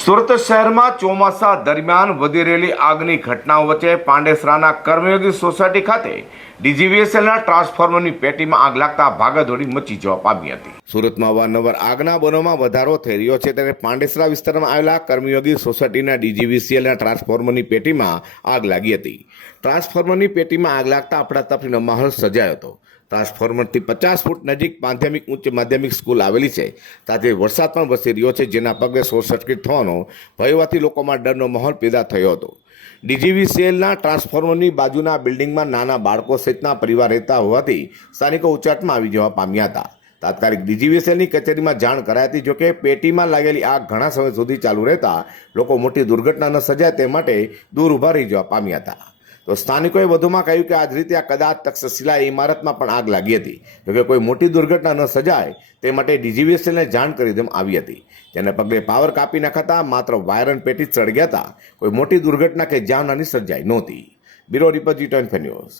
સુરત શહેરમાં ચોમાસા દરમિયાન વધી રહેલી આગની ઘટનાઓ વચ્ચે પાંડેસરાના કર્મયોગી સોસાયટી ખાતે ડીજીવીએસએલના ટ્રાન્સફોર્મરની પેટીમાં આગ લાગતા ભાગદોડી મચી જવા પામી હતી. સુરતમાં વારંવાર આગના બનાવમાં વધારો થઈ રહ્યો છે ત્યારે પાંડેસરા વિસ્તારમાં આવેલા કર્મયોગી સોસાયટીના ડીજીવીસીએલના ટ્રાન્સફોર્મરની પેટીમાં આગ લાગી હતી. ટ્રાન્સફોર્મરની પેટીમાં આગ લાગતા અફડાતફડીનો માહોલ સર્જાયો હતો. ટ્રાન્સફોર્મરથી પચાસ ફૂટ નજીક માધ્યમિક, ઉચ્ચ માધ્યમિક સ્કૂલ આવેલી છે. સાથે વરસાદ પણ વરસી રહ્યો છે, જેના પગલે શોર્ટ સર્કિટ થવાનો હોવાથી લોકોમાં ડરનો માહોલ પેદા થયો હતો. ડીજીવીસીએલના ટ્રાન્સફોર્મરની બાજુના બિલ્ડિંગમાં નાના બાળકો સહિતના પરિવાર રહેતા હોવાથી સ્થાનિકો ઉચાટમાં આવી જવા પામ્યા હતા. તાત્કાલિક ડીજીવીસીએલની કચેરીમાં જાણ કરાઈ હતી, જોકે પેટીમાં લાગેલી આગ ઘણા સમય સુધી ચાલુ રહેતા લોકો મોટી દુર્ઘટના ન સર્જાય તે માટે દૂર ઊભા રહી જવા પામ્યા હતા. તો સ્થાનિકોએ વધુમાં કહ્યું કે આ જ રીતે આ કદાચ તક્ષશિલા ઇમારતમાં પણ આગ લાગી હતી. જોકે કોઈ મોટી દુર્ઘટના ન સજાય તે માટે ડીજીવીએસએલને જાણ કરી દેવામાં આવી હતી. જેને પગલે પાવર કાપી નાખાતા માત્ર વાયરન પેટી ચડગ્યા હતા. કોઈ મોટી દુર્ઘટના કે જાનહાની સર્જાઈ નહોતી. Bureau report Zee News.